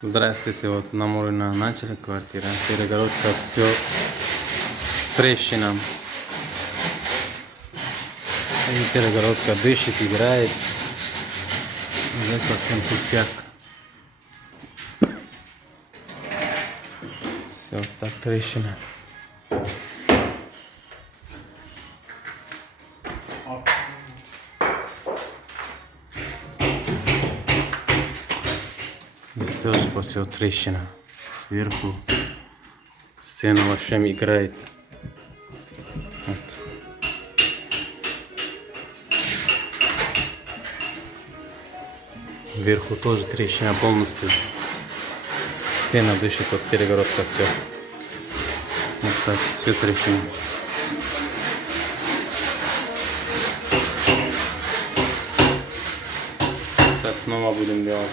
Здравствуйте, вот на Мурина начали квартира. Перегородка все с трещинам. И перегородка дышит, играет. Уже совсем пустяк. Все, вот так трещина. Здесь тоже все трещина. Сверху стена вообще играет. Вот. Вверху тоже трещина полностью. Стена дышит, вот перегородка, все. Вот так, все трещина. Сейчас снова будем делать.